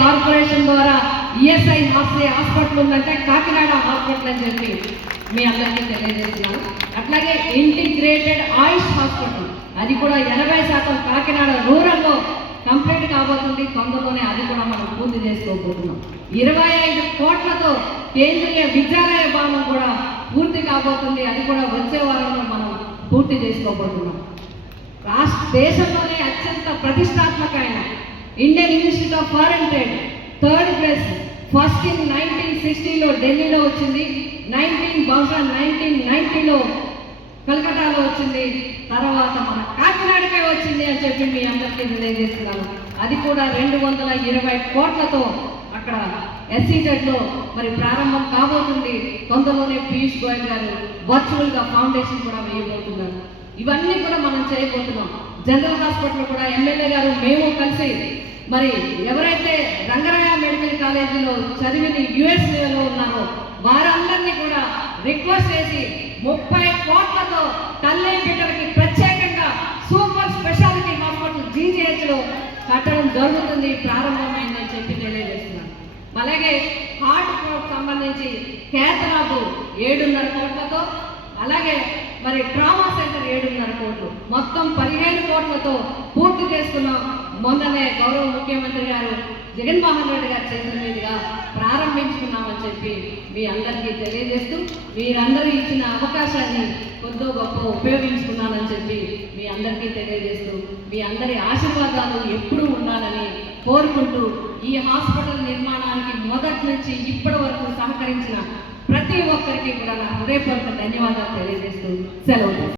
Corporation ద్వారా ESI hospital ఉందంటే Kakinada hospital అని చెప్పి మీ అందరికీ తెలియజేస్తున్నాను. అట్లాగే ఇంటిగ్రేటెడ్ ఆయుష్ హాస్పిటల్ అది కూడా 80% కాకినాడ రూరల్లో కంప్లీట్ కాబోతుంది. తొందరలోనే అది కూడా మనం పూర్తి చేసుకోబోతున్నాం. 25 కోట్లతో కేంద్రీయ విద్యాలయ భవనం కూడా పూర్తి కాబోతుంది. అది కూడా వచ్చే వారంలో మనం పూర్తి చేసుకోబోతున్నాం. దేశంలోనే అత్యంత ప్రతిష్టాత్మకమైన Indian Institute of Foreign Trade 3rd place first in 1960లో ఢిల్లీలో వచ్చింది. 1990లో కలకటాలో వచ్చింది. తర్వాత మన కాకినాడకే వచ్చింది అని చెప్పి మీ అందరికీ తెలియజేస్తున్నాను. అది కూడా 220 కోట్లతో అక్కడ ఎస్సీజెడ్లో మరి ప్రారంభం కాబోతుంది. తొందరలోనే పీయూష్ గోయల్ గారు వర్చువల్గా ఫౌండేషన్ కూడా వేయబోతున్నారు. ఇవన్నీ కూడా మనం చేయబోతున్నాం. జనరల్ హాస్పిటల్ కూడా ఎమ్మెల్యే గారు మేము కలిసి మరి ఎవరైతే రంగరాయ మెడికల్ కాలేజీలో చదివిని యుఎస్ఏలో ఉన్నారో వారందరినీ కూడా రిక్వెస్ట్ చేసి 30 కోట్లతో తల్లి బిడ్డలకి ప్రత్యేకంగా సూపర్ స్పెషాలిటీ హాస్పిటల్ జీజీహెచ్లో కట్టడం జరుగుతుంది, ప్రారంభమైందని చెప్పి తెలియజేస్తున్నాను. అలాగే హార్ట్ సంబంధించి కేతరాబు 7.5 కోట్లతో, అలాగే మరి ట్రామా సెంటర్ 7.5 కోట్లు, మొత్తం 15 కోట్లతో పూర్తి చేసుకున్నాం. మొన్ననే గౌరవ ముఖ్యమంత్రి గారు జగన్మోహన్ రెడ్డి గారి చేతుల మీదుగా ప్రారంభించుకున్నామని చెప్పి మీ అందరికీ తెలియజేస్తూ మీరందరూ ఇచ్చిన అవకాశాన్ని కొద్దో గొప్ప ఉపయోగించుకున్నానని చెప్పి మీ అందరికీ తెలియజేస్తూ మీ అందరి ఆశీర్వాదాలు ఎప్పుడూ ఉండాలని కోరుకుంటూ ఈ హాస్పిటల్ నిర్మాణానికి మొదటి నుంచి ఇప్పటి వరకు సహకరించిన ప్రతి ఒక్కరికి కూడా నా హృదయపూర్వక ధన్యవాదాలు తెలియజేస్తూ సెలవు.